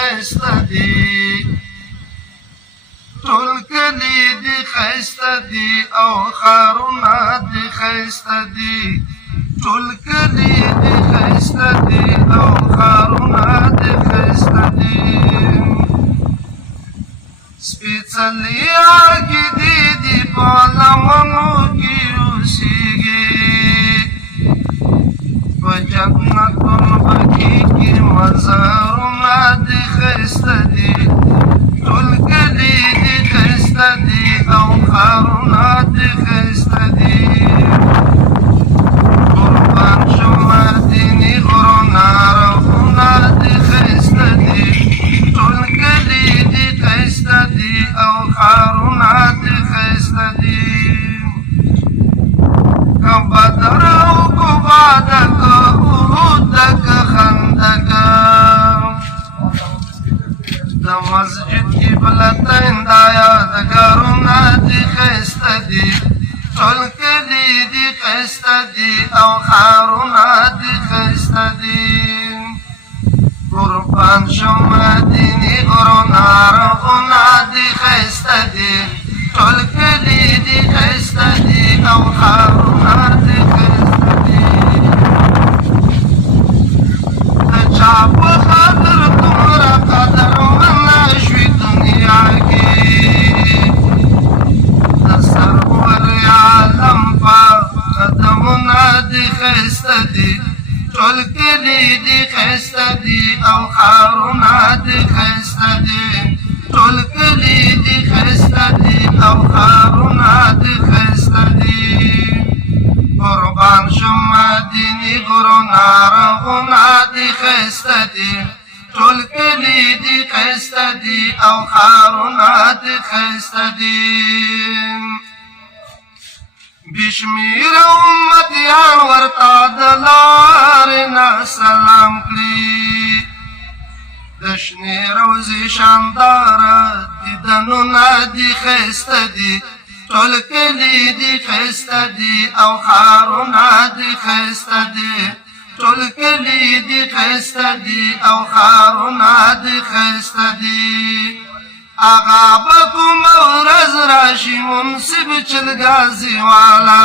ښایسته دي ټول کلي دي ښایسته دي او ښارونه دي ښایسته دي ټول کلي دي ښایسته دي او ښارونه دي ښایسته دي سپېڅلې عقیدې دي په لمنو کې اوسېږي په جنت البقیع کې مزارونه دي ښایسته دي ټول کلي دي ښایسته دي او ښارونه دي ښایسته دي قربان شمه دیني غرونه رغونه دي ښایسته دي ټول کلي دي ښایسته دي او ښارونه دي ښایسته دي که بدر او کوبا ده که احد ده که خندق د مسجد قبلتین دا یادګارونه دي ښایسته دي ټول کلي دي ښایسته دي او ښارونه دي ښایسته دي قربان شمه دیني غرونه رغونه دي ښایسته دي ټول کلي دي ښایسته دي او ښارونه دي ښایسته دي د چا په خاطر دومره قدرمنه شوې دنیا کې د سرور عالم په قدمونه دي ښایسته دي ټول کلي دي ښایسته دي او ښارونه دي ښایسته دي ټول کلي دي ښایسته دي او ښارونه دي ښایسته دي قربان شمه دیني غرونه رغونه دي ښایسته دي ټول کلي دي ښایسته دي او ښارونه دي ښایسته دي بشمیره امتیان ورته د لارې نه سلام کړي د شنې روضې شانداره دیدنونه دي ښایسته دي ټول کلي دي ښایسته دي او ښارونه دي ښایسته دي ټول کلي دي ښایسته دي او ښارونه دي ښایسته دي آغا به کومه ورځ راشي منصب چلګازي والا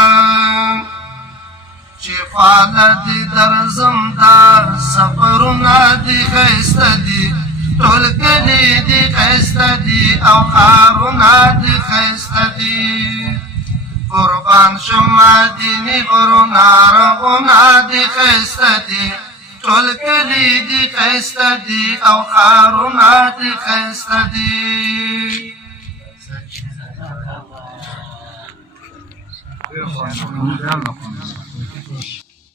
چې فاله دي درځم دا سفرونه دي ښایسته دي ټول کلي دي ښایسته دي او ښارونه دي ښایسته دي قربان شمه دیني غرونه رغونه دي ښایسته دي ټول کلي دي ښایسته دي او ښارونه دي ښایسته دي